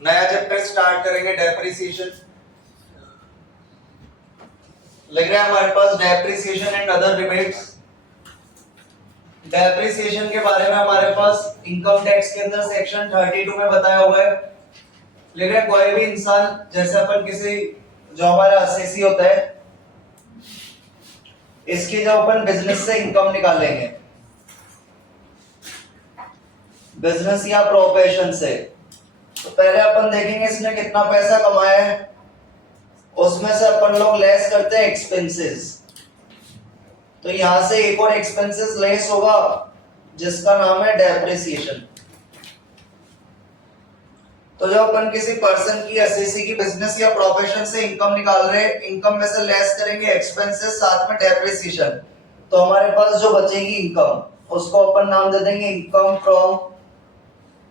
नया chapter start करेंगे depreciation. लग रहा है हमारे पास depreciation and other rebates. Depreciation के बारे में हमारे पास इनकम टैक्स के अंदर सेक्शन 32 में बताया हुआ है। लग रहा है कोई भी इंसान, जैसे अपन किसी जो हमारा असेसी होता है, इसकी जब अपन बिजनेस से इनकम निकालेंगे, बिजनेस या प्रोफेशन से, तो पहले अपन देखेंगे इसने कितना पैसा कमाया है, उसमें से अपन लोग लेस करते हैं एक्सपेंसेस। तो यहां से एक और एक्सपेंसेस लेस होगा जिसका नाम है डेप्रिसिएशन। तो जब अपन किसी पर्सन की एसएससी की बिजनेस या प्रोफेशन से इनकम निकाल रहे हैं, इनकम में से लेस करेंगे एक्सपेंसेस साथ में डेप्रिसिएशन, तो हमारे पास जो बचेगी इनकम उसको अपन नाम दे देंगे income from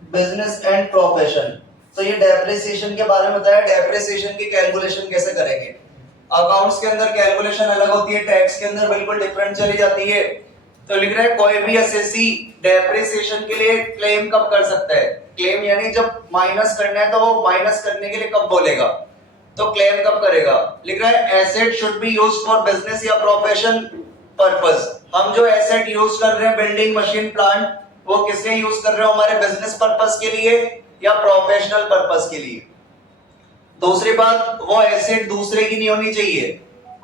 business and profession. तो ये डेप्रिसिएशन के बारे में बताया। डेप्रिसिएशन की कैलकुलेशन कैसे करेंगे? अकाउंट्स के अंदर कैलकुलेशन अलग होती है, टैक्स के अंदर बिल्कुल डिफरेंट चली जाती है। तो लिख रहा है कोई भी एसएससी डेप्रिसिएशन के लिए क्लेम कब कर सकता है? क्लेम यानी जब माइनस करना है तो वो माइनस करने के लिए कब बोलेगा, तो क्लेम कब करेगा? लिख रहा है asset should be used for business या प्रोफेशन पर्पस। हम जो एसेट यूज कर रहे हैं, बिल्डिंग, मशीन, प्लांट, वो किसके यूज कर रहे हो? हमारे बिजनेस पर्पस के लिए या प्रोफेशनल पर्पस के लिए। दूसरी बात, वो एसेट दूसरे की नहीं होनी चाहिए,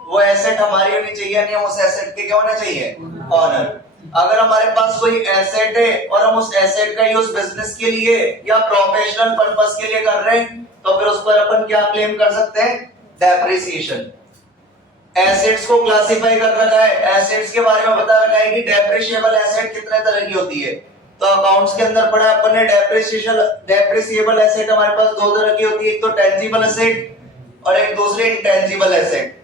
वो एसेट हमारी होनी चाहिए, यानी उस एसेट के क्या होना चाहिए? ऑनर। अगर हमारे पास कोई एसेट है और हम उस एसेट का यूज बिजनेस के लिए या प्रोफेशनल पर्पस के लिए कर रहे हैं, तो फिर उस पर अपन क्या क्लेम कर सकते हैं? डेप्रिसिएशन। एसेट्स को क्लासिफाई कर रखा है, एसेट्स के बारे में बता रखा है कि डेप्रिशिएबल एसेट कितने तरह की होती है। तो अकाउंट्स के अंदर पढ़ा अपन ने डेप्रिसिएबल एसेट हमारे पास दो तरह की होती है, एक तो टेंजिबल एसेट और एक दूसरी इंटेंजिबल एसेट।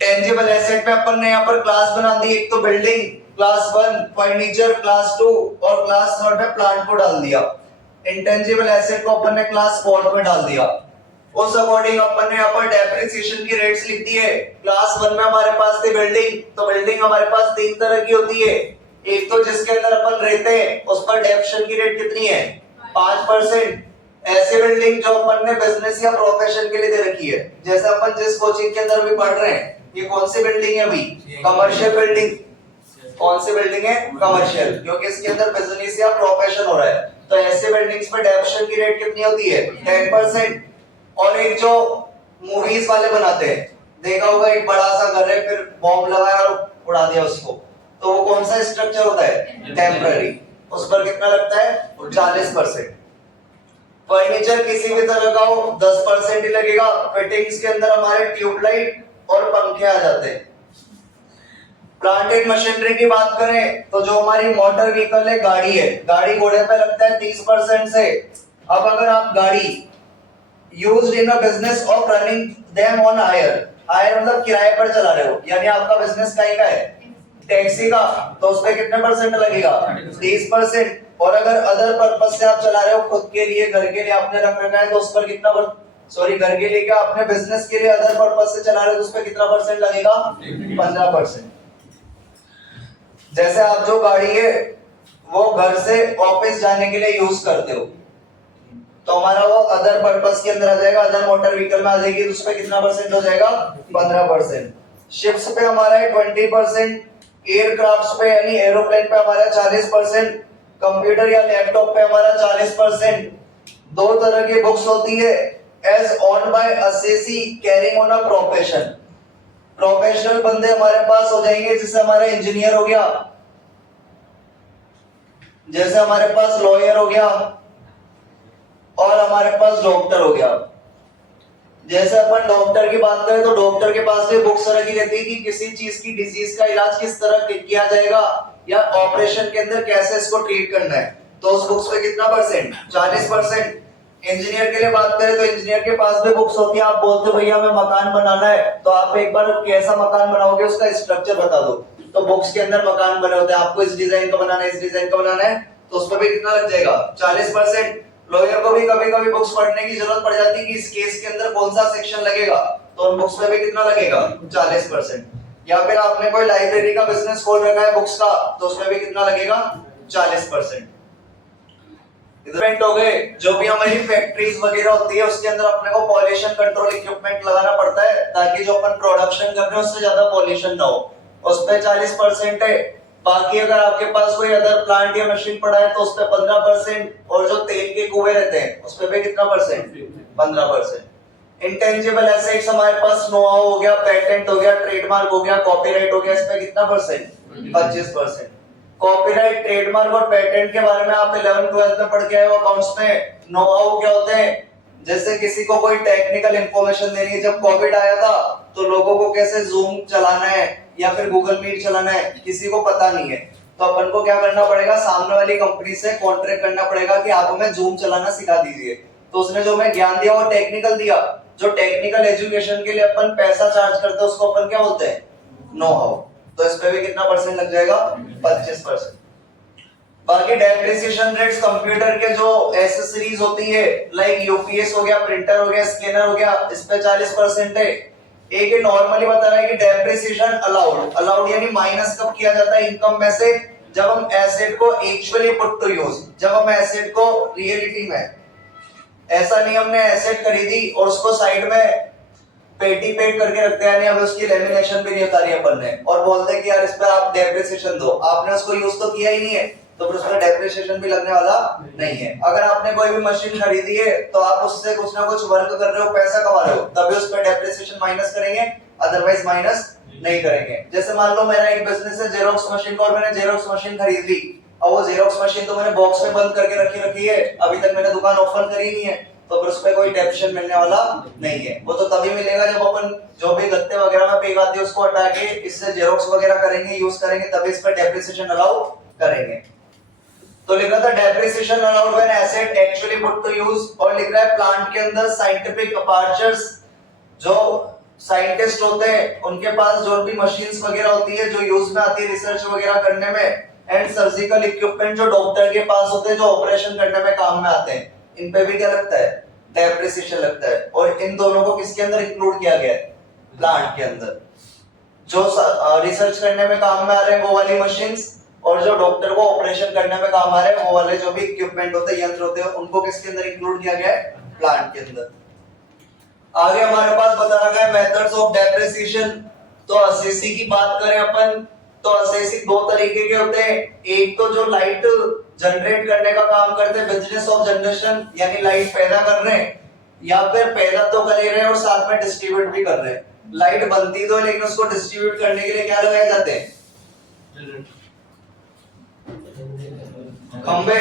टेंजिबल एसेट में अपन ने यहाँ पर क्लास बना दी, एक तो बिल्डिंग क्लास 1, फर्नीचर क्लास 2 और क्लास 3 में प्लांट को डाल दिया। इंटेंजिबल एसेट को अपन ने क्लास 4 में डाल दिया। उस अकॉर्डिंग अपन ने यहाँ पर डेप्रिसिएशन की रेट्स लिख दी है। क्लास 1 में हमारे पास थी बिल्डिंग, तो बिल्डिंग हमारे पास तीन तरह की होती है। एक तो जिसके अंदर अपन रहते हैं उस पर डेप्रिसिएशन की रेट कितनी है? 5%। ऐसी बिल्डिंग जो अपन ने बिजनेस या प्रोफेशन के लिए दे रखी है, जैसे अपन जिस कोचिंग के अंदर भी पढ़ रहे हैं, ये कौन सी बिल्डिंग है अभी? Commercial building. कौन सी बिल्डिंग है? कमर्शियल, क्योंकि इसके अंदर बिजनेस या प्रोफेशन हो रहा है। तो ऐसे बिल्डिंग्स पे डेप्रिसिएशन की रेट कितनी होती है? 10%। और एक जो मूवीज वाले बनाते हैं, देखा होगा एक बड़ा सा घर है, फिर बॉम्ब लगाया और उड़ा दिया उसको, तो वो कौन सा स्ट्रक्चर होता है? टेम्पररी। उस पर कितना लगता है? 40%। फर्नीचर किसी भी तरह का हो 10% ही लगेगा। फिटिंग्स के अंदर हमारे ट्यूबलाइट और पंखे आ जाते हैं। प्लांट एंड मशीनरी की बात करें तो जो हमारी मोटर व्हीकल है, गाड़ी है, गाड़ी घोड़े पे लगता है 30% से। अब अगर आप गाड़ी used in a business of running them on hire, hire मतलब किराए पर चला रहे हो, यानी आपका बिजनेस का है टैक्सी का, तो उस पे कितने परसेंट लगेगा? 30%। और अगर अदर पर्पस से आप चला रहे हो, खुद के लिए, घर के लिए आपने रख रखा है, तो उस पर कितना घर के लिए क्या, अपने बिजनेस के लिए अदर पर्पस से चला रहे हो, तो उस पर कितना परसेंट लगेगा? 15%। जैसे आप जो गाड़ी है वो घर से ऑफिस जाने के लिए यूज करते हो, तो हमारा वो अदर पर्पस के अंदर आ जाएगा, अदर मोटर व्हीकल में आ जाएगी, तो उस पर कितना परसेंट हो जाएगा? 15%। शिप्स पे हमारा है 20%, एयरक्राफ्ट्स पे यानी एरोप्लेन पे हमारा 40%, कंप्यूटर या लैपटॉप पे हमारा 40%। दो तरह की बुक्स होती है, as on by assessee carrying on a profession. Professional बंदे हमारे पास हो जाएंगे, जैसे हमारा इंजीनियर हो गया, जैसे हमारे पास लॉयर हो गया, और हमारे पास डॉक्टर हो गया। जैसे अपन डॉक्टर की बात करें तो डॉक्टर के पास भी बुक्स रखी रहती है कि किसी चीज की, डिजीज का इलाज किस तरह किया जाएगा या ऑपरेशन के अंदर कैसे इसको ट्रीट करना है, तो उस बुक्स पे कितना परसेंट? 40%। इंजीनियर के लिए बात करें तो इंजीनियर के पास भी बुक्स होती है। आप बोलते हो भैया हमें मकान बनाना है, तो आप एक बार कैसा मकान बनाओगे उसका स्ट्रक्चर बता दो, तो बुक्स के अंदर मकान बने होते हैं, आपको इस डिजाइन का बनाना है, इस डिजाइन का बनाना है, तो उस पर भी कितना लग जाएगा? 40%। लॉयर को भी कभी कभी बुक्स पढ़ने की जरूरत पड़ जाती है कि इस केस के अंदर कौन सा सेक्शन लगेगा, तो उन बुक्स में भी कितना लगेगा? 40%। या फिर आपने कोई लाइब्रेरी का बिजनेस खोल रखा है बुक्स का, तो उसमें भी कितना लगेगा? 40%। इक्विपमेंट हो गए, जो भी हमारी फैक्ट्रीज वगैरह होती है उसके अंदर अपने को पॉल्यूशन कंट्रोल इक्विपमेंट लगाना पड़ता है ताकि जो अपन प्रोडक्शन कर रहे हैं उससे ज्यादा पॉल्यूशन ना हो, उस पे 40% है। बाकी अगर आपके पास कोई अदर प्लांट या मशीन पड़ा है तो उस पे 15%, और जो तेल के कुएं रहते हैं उस पे भी कितना परसेंट, 15%। इंटेंजिबल एसेट्स हमारे पास नो हाउ हो गया, पेटेंट हो गया, ट्रेडमार्क हो गया, कॉपीराइट हो गया, इस पे कितना परसेंट, 25%। कॉपीराइट, ट्रेडमार्क और पेटेंट के बारे में आप 11th-12th में पढ़ के आए हो अकाउंट्स में। नो हाउ क्या होते हैं, जैसे किसी को कोई टेक्निकल इंफॉर्मेशन देनी है, जब कोविड आया था तो लोगों को कैसे जूम चलाना है या फिर गूगल मीट चलाना है किसी को पता नहीं है, तो अपन को क्या करना पड़ेगा, सामने वाली कंपनी से कॉन्ट्रैक्ट करना पड़ेगा कि आप हमें जूम चलाना सिखा दीजिए। तो उसने जो हमें ज्ञान दिया वो टेक्निकल दिया, जो टेक्निकल एजुकेशन के लिए अपन पैसा चार्ज करते हैं उसको अपन क्या बोलते हैं, नो हाउ। तो इस पे भी कितना परसेंट लग जाएगा, 25%। बाकी डेप्रिसिएशन रेट्स कंप्यूटर के जो एसेसरीज होती है लाइक यूपीएस हो गया, प्रिंटर हो गया, स्कैनर हो गया, इस पे 40% है। एक ये नॉर्मली बता रहा है कि डेप्रिसिएशन अलाउड यानी माइनस कब किया जाता है इनकम में से, जब हम एसेट को एक्चुअली पुट टू यूज, जब हम एसेट को रियलिटी में, ऐसा नहीं हमने एसेट खरीदी और उसको साइड में पेटी पेड करके रखते हैं, यानी हमें उसकी लेमिनेशन भी नहीं उतारी अपन ने और बोलते हैं कि यार इस पे आप डेप्रिसिएशन दो, आपने उसको यूज तो किया ही नहीं है तो फिर उसमें डेप्रिसिएशन भी लगने वाला नहीं है। अगर आपने कोई भी मशीन खरीदी है तो आप उससे कुछ ना कुछ वर्क कर रहे हो, पैसा कमा रहे हो, तभी उस पे डेप्रिसिएशन माइनस करेंगे, अदरवाइज माइनस नहीं करेंगे। जैसे मान लो मेरा एक बिजनेस है जेरोक्स मशीन का, और मैंने जेरोक्स मशीन खरीद ली और वो जेरोक्स मशीन तो मैंने बॉक्स में बंद करके रखी है, अभी तक मैंने दुकान ओपन करी नहीं है, तो फिर उस पे कोई डेप्रिसिएशन मिलने वाला नहीं है। वो तो तभी मिलेगा जब अपन जो भी गत्ते वगैरह में पेग आती है उसको हटा के इससे जेरोक्स वगैरह करेंगे, यूज करेंगे, तभी इस पे डेप्रिसिएशन अलाउ करेंगे। तो लिखा था depreciation allowed when asset actually put to use, और लिख रहा है प्लांट के अंदर साइंटिफिक अपर्चर्स, जो साइंटिस्ट होते हैं उनके पास जो भी मशीन्स वगैरह होती है जो यूज में आती है रिसर्च वगैरह करने में, एंड सर्जिकल इक्विपमेंट जो डॉक्टर के पास होते हैं जो ऑपरेशन करने में काम में आते हैं, इन पे भी क्या लगता है, डेप्रिसिएशन लगता है। और इन दोनों को किसके अंदर इंक्लूड किया गया है, प्लांट के अंदर। जो रिसर्च करने में काम में आ रहे हैं वो वाली मशीन्स, और जो डॉक्टर को ऑपरेशन करने में काम आ रहे हैं वो वाले जो भी इक्विपमेंट होते हैं, यंत्र होते हैं, उनको किसके अंदर इंक्लूड किया गया है, प्लांट के अंदर। आगे हमारे पास बता रखा है मेथड्स ऑफ डेप्रिसिएशन। तो असेसी की बात करें अपन तो असेसी दो तरीके के होते हैं, एक तो जो लाइट जनरेट करने का काम करते हैं, बिजनेस ऑफ जनरेशन, यानी लाइट पैदा कर रहे हैं, या फिर पैदा तो कर रहे हैं और साथ में डिस्ट्रीब्यूट भी कर रहे हैं। लाइट बनती तो लेकिन उसको डिस्ट्रीब्यूट करने के लिए क्या लगाए जाते हैं, खंबे।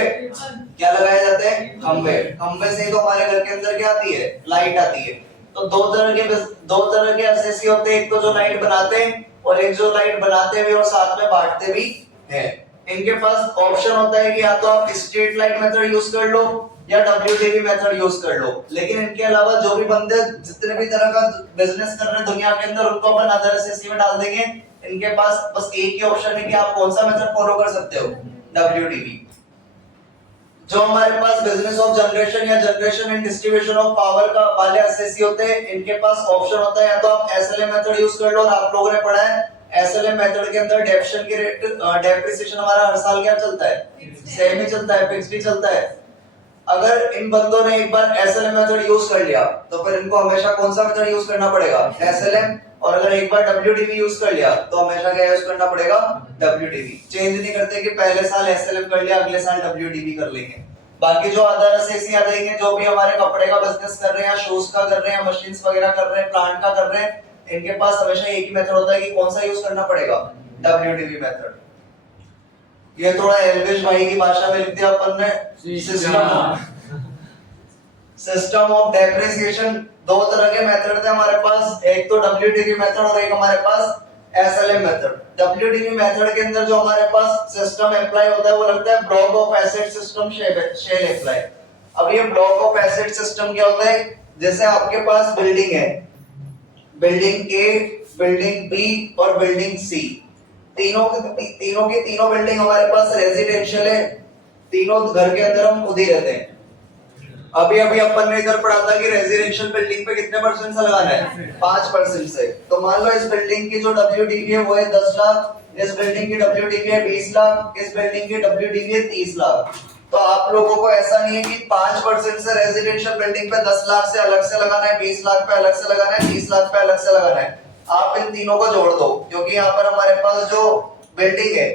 क्या लगाए जाते हैं, खंबे। खंबे से ही तो हमारे घर के अंदर क्या आती है, लाइट आती है। तो दो तरह के असेसी होते हैं, एक तो जो लाइट बनाते हैं और एक जो लाइट बनाते भी और साथ में बांटते भी हैं। इनके पास ऑप्शन होता है कि या तो आप स्ट्रीट लाइट मेथड यूज कर लो या WDV मेथड यूज कर लो, लेकिन इनके अलावा जो भी बंदे जितने भी तरह का बिजनेस कर रहे हैं दुनिया के अंदर उनको अपन अदर असेसी में डाल देंगे। इनके पास बस एक ही ऑप्शन है कि आप कौन सा मेथड फॉलो कर सकते हो, WDV। जो हमारे पास बिजनेस ऑफ जनरेशन या generation and distribution of power का वाले असेसी होते हैं, इनके पास ऑप्शन होता है या तो आप SLM मेथड यूज कर लो, और आप लोगों ने पढ़ा है SLM मेथड के अंदर डेप्रिसिएशन हमारा हर साल क्या चलता है, सेम ही चलता है, फिक्स्ड ही चलता है। अगर इन बंदों ने एक बार SLM मेथड यूज कर लिया तो फिर इनको हमेशा कौन सा मेथड यूज करना पड़ेगा, SLM। और अगर एक बार WDV यूज कर लिया तो हमेशा क्या यूज करना पड़ेगा, WDV। चेंज नहीं करते कि पहले साल SLM कर लिया अगले साल WDV कर लेंगे। बाकी जो अदर असेसी आ जाएंगे, जो भी हमारे कपड़े का बिजनेस कर रहे हैं, शूज का कर रहे हैं, मशीन्स वगैरह कर रहे हैं, प्लांट का कर रहे हैं, इनके पास हमेशा एक ही मेथड होता है कि कौन सा यूज करना पड़ेगा, WDV मेथड। ये थोड़ा एल्विश भाई की भाषा में लिख दिया अपन ने, सिस्टम ऑफ डेप्रिसिएशन। दो तरह के मेथड थे हमारे पास, एक तो WDV मेथड और एक हमारे पास SLM मेथड। WDV मेथड के अंदर जो हमारे पास सिस्टम अप्लाई होता है वो लगता है block of asset system shall apply. अब ये ब्लॉक ऑफ एसेट सिस्टम क्या होता है, जैसे आपके पास बिल्डिंग है, बिल्डिंग A, बिल्डिंग B और बिल्डिंग C, तीनों की तीनों बिल्डिंग हमारे पास रेजिडेंशियल है, तीनों घर के अंदर हम खुद ही रहते हैं। अभी अपन ने इधर पढ़ा था कि रेजिडेंशियल बिल्डिंग पे कितने परसेंट से लगाना है, 5% से। तो मान लो इस बिल्डिंग की जो WDV है वो है 10 लाख, इस बिल्डिंग की WDV है 20 लाख, इस बिल्डिंग की WDV है 30 लाख। तो आप लोगों को ऐसा नहीं है कि 5% से रेजिडेंशियल बिल्डिंग पे 10 लाख से अलग से लगाना है, 20 लाख पे अलग से लगाना है, 30 लाख पे अलग से लगाना है। आप इन तीनों को जोड़ दो, क्योंकि यहाँ पर हमारे पास जो बिल्डिंग है,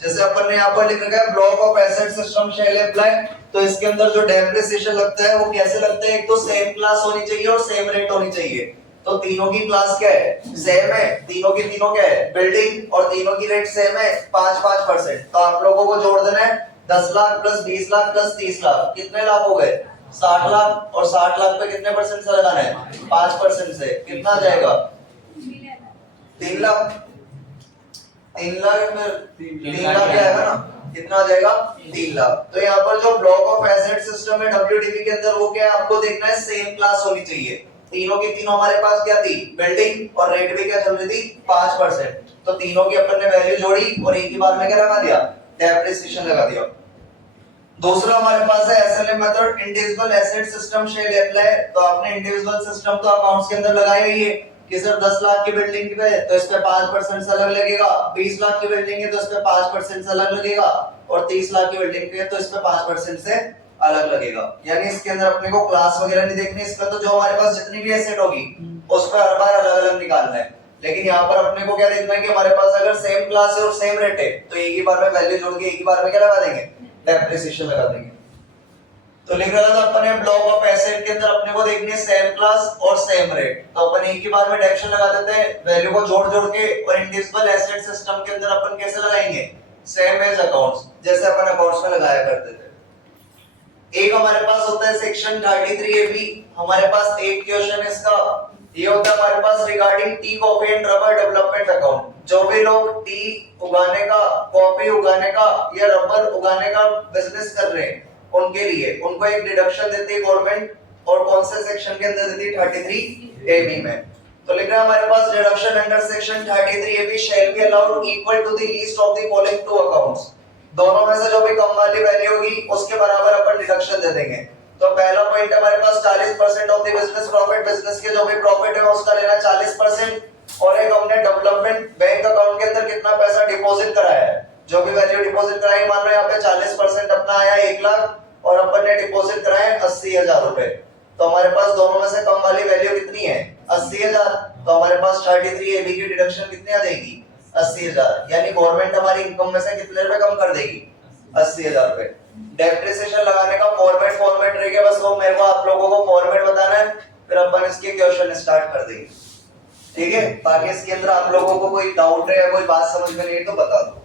जैसे अपन ने यहाँ पर लिख रखा है block of asset system shall apply, तो इसके अंदर जो डेप्रिसिएशन लगता है वो कैसे लगता है, एक तो सेम क्लास होनी चाहिए और सेम रेट होनी चाहिए। तो तीनों की क्लास क्या है, सेम है, तीनों की तीनों क्या है, बिल्डिंग, और तीनों की रेट सेम है 5-5%। तो आप लोगों को जोड़ देना है 10 लाख प्लस 20 लाख प्लस 30 लाख, कितने लाख हो गए, 60 लाख, और 60 लाख पे कितने परसेंट से लगाना है, 5% से, कितना आ जाएगा, 3 लाख। 3 लाख में 3 लाख आएगा ना, कितना आ जाएगा, 3 लाख। तो यहाँ पर जो ब्लॉक ऑफ एसेट सिस्टम है WDP के अंदर, वो क्या है आपको देखना है, सेम क्लास होनी चाहिए। तीनों की तीनों हमारे पास क्या थी, बिल्डिंग, और रेट भी क्या चल रही थी, 5%। तो तीनों की अपन ने वैल्यू जोड़ी और एक ही बार में क्या लगा दिया, डेप्रिसिएशन लगा दिया। दूसरा हमारे पास है SLM method, individual asset system shall apply. तो आपने इंडिविजुअल सिस्टम तो अकाउंट्स के अंदर लगाया ही है कि सर 10 लाख की बिल्डिंग पे तो इस पे 5% से अलग लगेगा, 20 लाख की बिल्डिंग है तो इस पे 5% से अलग लगेगा, और 30 लाख की बिल्डिंग पे तो इस पे 5% से अलग लगेगा। यानी इसके अंदर अपने को क्लास वगैरह नहीं देखनी, इसका तो जो हमारे पास जितनी भी एसेट होगी उस पर हर बार अलग अलग निकालना है। लेकिन यहाँ पर अपने को क्या देखना है कि हमारे पास अगर सेम क्लास है और सेम रेट है तो एक ही बार में वैल्यू जोड़ के एक ही बार में क्या लगा देंगे, डेप्रिसिएशन लगा देंगे। तो लिख रहा था अपने ब्लॉक ऑफ एसेट के अंदर अपने को देखनी है सेम क्लास और सेम रेट, तो अपन एक ही बार में डेप्रिसिएशन लगा देते हैं वैल्यू को जोड़ जोड़ के। और इंडिविजुअल एसेट सिस्टम के अंदर अपन कैसे लगाएंगे, सेम एज अकाउंट्स, जैसे अपन अकाउंट्स में लगाया करते थे। एक हमारे पास होता है सेक्शन 33AB, हमारे पास एक क्वेश्चन इसका ये होता है हमारे पास regarding tea coffee and rubber development account. जो भी लोग टी उगाने का, कॉफी उगाने का या रबर उगाने का बिजनेस कर रहे हैं उनके लिए उनको एक डिडक्शन देती है गवर्नमेंट, और कौन से सेक्शन के अंदर देती है, 33AB में। तो लिख रहा है हमारे पास deduction under section 33AB shall be allowed equal to the least of the following two accounts. दोनों में से जो भी कम वाली वैल्यू होगी उसके बराबर अपन डिडक्शन दे देंगे। तो पहला पॉइंट हमारे पास 40% of the business profit, business के जो भी प्रॉफिट है उसका लेना 40%, और एक हमने डेवलपमेंट बैंक अकाउंट के अंदर कितना पैसा डिपॉजिट कराया है, जो भी वैल्यू डिपॉजिट कराई, मान लो यहाँ पे 40% अपना आया 1 लाख और अपन ने डिपॉजिट कराए 80,000 रुपए। तो हमारे पास दोनों में से कम वाली वैल्यू कितनी है, 80,000। तो हमारे पास 33AB की डिडक्शन कितनी आ जाएगी, 80,000। यानी गवर्नमेंट हमारी इनकम में से कितने रुपए कम कर देगी, 80,000 रुपए। डेप्रिसिएशन लगाने का फॉर्मेट रहेगा, बस वो मेरे को आप लोगों को फॉर्मेट बताना है, फिर अपन इसके क्वेश्चन स्टार्ट कर देंगे, ठीक है। बाकी इसके अंदर आप लोगों को कोई डाउट है, कोई बात समझ में नहीं है तो बता दो।